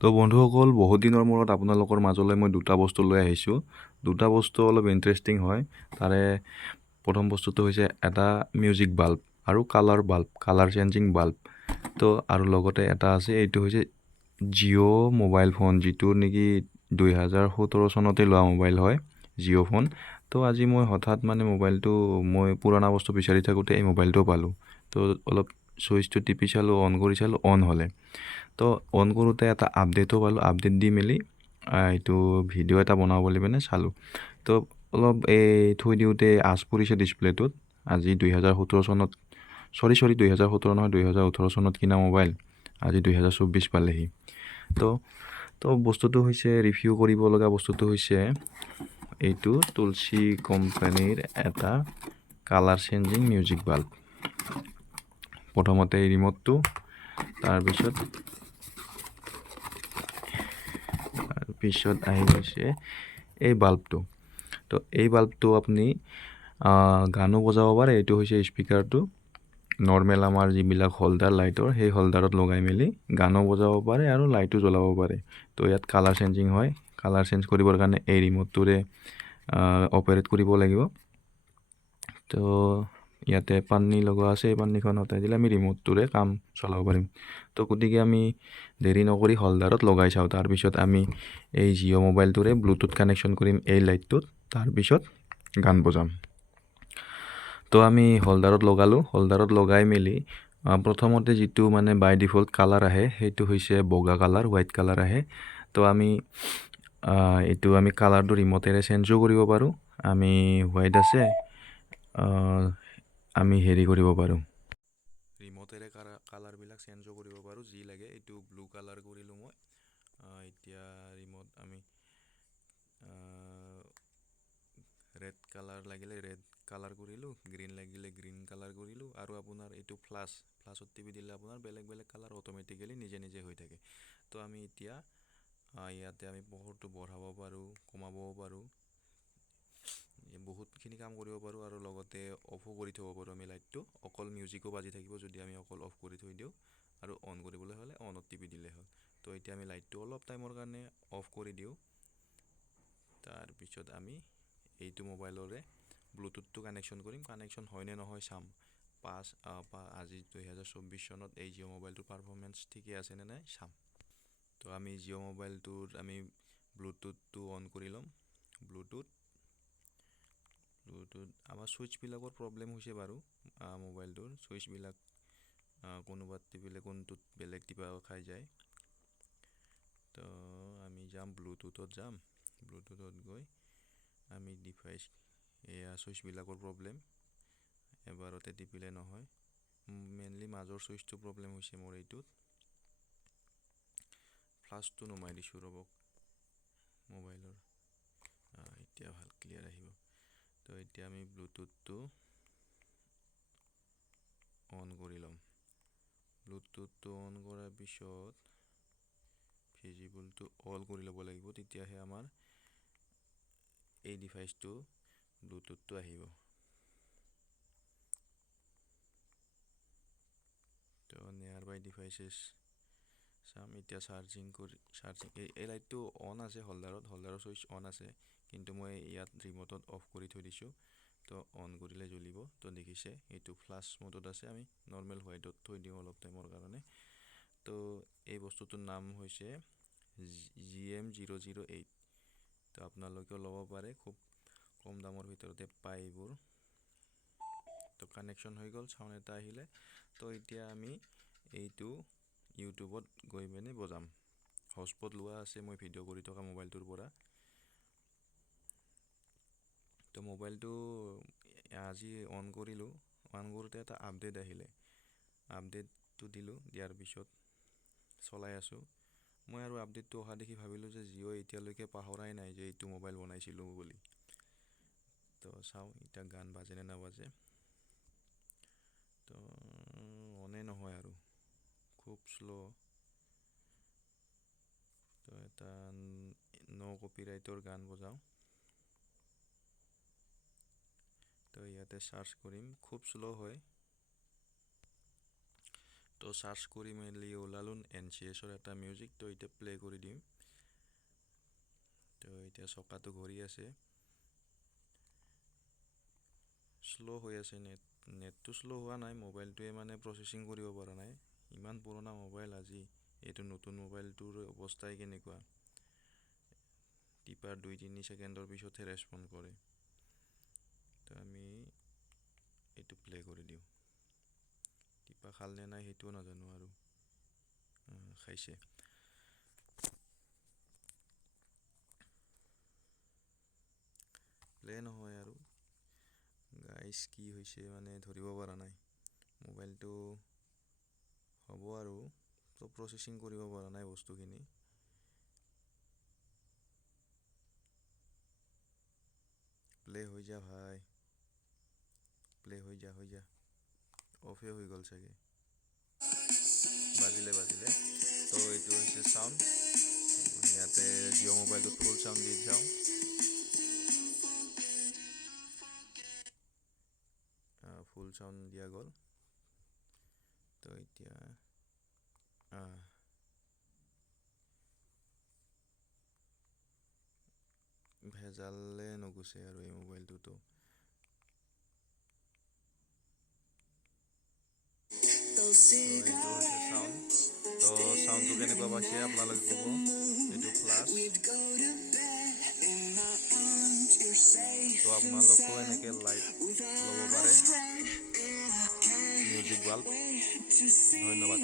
তো বন্ধুসকল বহুত দিনৰ মূৰত আপোনালোকৰ মাজলৈ মই দুটা বস্তু লৈ আহিছোঁ। দুটা বস্তু অলপ ইণ্টাৰেষ্টিং হয়। তাৰে প্ৰথম বস্তুটো হৈছে এটা মিউজিক বাল্ব আৰু কালাৰ চেঞ্জিং বাল্ব। তো আৰু লগতে এটা আছে, এইটো হৈছে জিঅ' মোবাইল ফোন, যিটো নেকি 2017 চনতে লোৱা মোবাইল হয়, জিঅ' ফোন। তো আজি মই হঠাৎ মোবাইলটো মই পুৰণা বস্তু বিচাৰি থাকোঁতে এই মোবাইলটো পালোঁ। তো অলপ চুইচটো টিপি চালোঁ, অন কৰি চালোঁ, অন হ'লে। তো অন কৰোঁতে এটা আপডেটো পালোঁ, আপডেট দি মেলি এইটো ভিডিঅ' এটা বনাওঁ বুলি চালোঁ। তো অলপ থৈ দিওঁতে আঁচ পৰিছে ডিছপ্লেটোত। আজি 2017 চনত 2017 নহয়, 2018 চনত কিনা মোবাইল, আজি 2024 পালেহি। তো তো বস্তুটো হৈছে, ৰিভিউ কৰিব লগা বস্তুটো হৈছে এইটো তুলসী কোম্পানীৰ এটা কালাৰ চেঞ্জিং মিউজিক বাল্ব। প্ৰথমতে এই ৰিম'টটো, তাৰপিছত আহি গৈছে এই বাল্বটো। তো এই বাল্বটো আপুনি গানো বজাব পাৰে। এইটো হৈছে স্পীকাৰটো, নৰ্মেল আমাৰ যিবিলাক হোল্ডাৰ লাইটৰ, সেই হোল্ডাৰত লগাই মেলি গানো বজাব পাৰে আৰু লাইটো জ্বলাব পাৰে। তো ইয়াত কালাৰ চেঞ্জিং হয়। কালাৰ চেঞ্জ কৰিবৰ কাৰণে এই ৰিম'টটোৰে অপাৰেট কৰিব লাগিব। তো ইয়াতে পানী লগোৱা আছে, এই পানীখন হটাই দিলে আমি ৰিম'টটোৰে কাম চলাব পাৰিম। তো গতিকে আমি দেৰি নকৰি হোল্ডাৰত লগাই চাওঁ। তাৰপিছত আমি এই জিঅ' মোবাইলটোৰে ব্লুটুথ কানেকশ্যন কৰিম এই লাইটটোত, তাৰপিছত গান বজাম। তো আমি হোল্ডাৰত লগালোঁ। হোল্ডাৰত লগাই মেলি প্ৰথমতে যিটো বাই ডিফল্ট কালাৰ আহে, সেইটো হৈছে বগা কালাৰ, হোৱাইট কালাৰ আহে। তো আমি এইটো কালাৰটো ৰিম'টেৰে চেঞ্জো কৰিব পাৰোঁ। আমি হোৱাইট আছে, আমি কৰিব পাৰোঁ, ৰিম'টেৰে কালাৰবিলাক চেঞ্জো কৰিব পাৰোঁ যি লাগে। এইটো ব্লু কালাৰ কৰিলোঁ মই। এতিয়া ৰিম'ট আমি ৰেড কালাৰ লাগিলে ৰেড কালাৰ কৰিলোঁ, গ্ৰীণ লাগিলে গ্ৰীণ কালাৰ কৰিলোঁ। আৰু আপোনাৰ এইটো ফ্লাছত টিপি দিলে আপোনাৰ বেলেগ বেলেগ কালাৰ অট'মেটিকেলি নিজে নিজে হৈ থাকে। তো আমি এতিয়া ইয়াতে আমি পোহৰটো বঢ়াব পাৰোঁ, কমাবও পাৰোঁ, বহুতখিনি কাম কৰিব পাৰোঁ। আৰু লগতে অফো কৰি থ'ব পাৰোঁ আমি লাইটটো। অকল মিউজিকো বাজি থাকিব যদি আমি অকল অফ কৰি থৈ দিওঁ, আৰু অন কৰিবলৈ হ'লে অনত টিপি দিলে হ'ল। তো এতিয়া আমি লাইটটো অলপ টাইমৰ কাৰণে অফ কৰি দিওঁ। তাৰপিছত আমি এইটো মোবাইলৰে ব্লুটুথটো কানেকশ্যন কৰিম। কানেকশ্যন হয়নে নহয় চাম। আজি 2024 চনত এই জিঅ' মোবাইলটোৰ পাৰফৰ্মেঞ্চ ঠিকে আছেনে নাই চাম। তো আমি জিঅ' মোবাইলটোত আমি ব্লুটুথটো অন কৰি ল'ম। ব্লুটুথ আমাৰ ছুইচবিলাকৰ প্ৰব্লেম হৈছে বাৰু। মোবাইলটোৰ ছুইচবিলাক কোনোবাত টিপিলে কোনটোত বেলেগ টিপা খাই যায়। তো আমি ব্লুটুথত যাম। ব্লুটুথত গৈ আমি ছুইচবিলাকৰ প্ৰব্লেম, এবাৰতে টিপিলে নহয়। মেইনলি মাজৰ ছুইচটো প্ৰব্লেম হৈছে মোৰ এইটোত। ফ্লাছটো নমাই দিছোঁ ৰ'বক মোবাইলৰ। এতিয়া ভাল ক্লিয়াৰ আহিব। তো এতিয়া আমি ব্লুটুথটো অন কৰি ল'ম। ব্লুটুথটো অন কৰাৰ পিছত ভিজিবলটো অল কৰি ল'ব লাগিব, তেতিয়াহে আমাৰ এই ডিভাইচটো ব্লুটুথটো আহিব। তো নিয়াৰ বাই ডিভাইচেছ চাম। এতিয়া চাৰ্জিং এই লাইটটো অন আছে হোল্ডাৰৰ ছুইচ অন আছে, কিন্তু মই ইয়াত ৰিম'টত অফ কৰি থৈ দিছোঁ। তো অন কৰিলে জ্বলিব। তো দেখিছে এইটো ফ্লাছ মোডত আছে। আমি নৰ্মেল হোৱাইটত থৈ দিওঁ অলপ টাইমৰ কাৰণে। তো এই বস্তুটোৰ নাম হৈছে GM008। তো আপোনালোকেও ল'ব পাৰে, খুব কম দামৰ ভিতৰতে পায় এইবোৰ। তো কানেকশ্যন হৈ গ'ল, চাউণ্ড এটা আহিলে। তো এতিয়া আমি এইটো ইউটিউবত গৈ বজাম। হটস্পট লোৱা আছে মই ভিডিঅ' কৰি থকা মোবাইলটোৰ পৰা। তো মোবাইলটো আজি অন কৰিলোঁ। অন কৰোঁতে এটা আপডেট আহিলে, আপডেটটো দিয়াৰ পিছত চলাই আছোঁ মই। আৰু আপডেটটো অহা দেখি ভাবিলোঁ যে জিঅ' এতিয়ালৈকে পাহৰাই নাই যে এইটো মোবাইল বনাইছিলোঁ বুলি। তো চাওঁ এতিয়া গান বাজেনে নাবাজে। তো অনে নহয় আৰু, খুব শ্ল'। তো এটা কপিৰাইটৰ গান বজাওঁ। তো ইয়াতে চাৰ্চ কৰিম, খুব শ্ল' হয়। তো সাৰ্চ কৰি মেলি ওলালোঁ NCSৰ এটা মিউজিক। তো এতিয়া প্লে কৰি দিম। তো এতিয়া চকাটো ঘূৰি আছে, শ্ল' হৈ আছে নেটটো শ্ল' হোৱা নাই, মোবাইলটোৱে মানে প্ৰচেচিং কৰিব পৰা নাই। ইমান পুৰণা মোবাইল, আজি এইটো নতুন মোবাইলটোৰ অৱস্থাই কেনেকুৱা, টিপাৰ 2-3 ছেকেণ্ডৰ পিছতহে ৰেছপণ্ড কৰে। তো আমি এইটো প্লে কৰি দিওঁ। টিপা খালনে নাই সেইটোও নাজানো আৰু। খাইছে। প্লে নহয় আৰু গাইজ, কি হৈছে মানে ধৰিব পৰা নাই। মোবাইলটো হ'ব আৰু তো প্ৰচেচিং কৰিব পৰা নাই বস্তুখিনি। প্লে হৈ যা ভাই, প্লে হৈ যা অফে হৈ গ'ল চাগে। বাজিলে তো এইটো হৈছে চাউণ্ড। ইয়াতে জিঅ' মোবাইলটোত ফুল চাউণ্ড দি চাওঁ। ফুল চাউণ্ড দিয়া গ'ল। তো এতিয়া ভেজালে নুগুছে আৰু এই মোবাইলটোতো। এইটো হৈছে চাউণ্ড। তো চাউণ্ডটো কেনেকুৱা পাইছে আপোনালোকে ক'ব। এইটো প্লাছ। তো আপোনালোকেও এনেকৈ লাইট ল'ব পাৰে মিউজিক বাল্ব। ধন্যবাদ।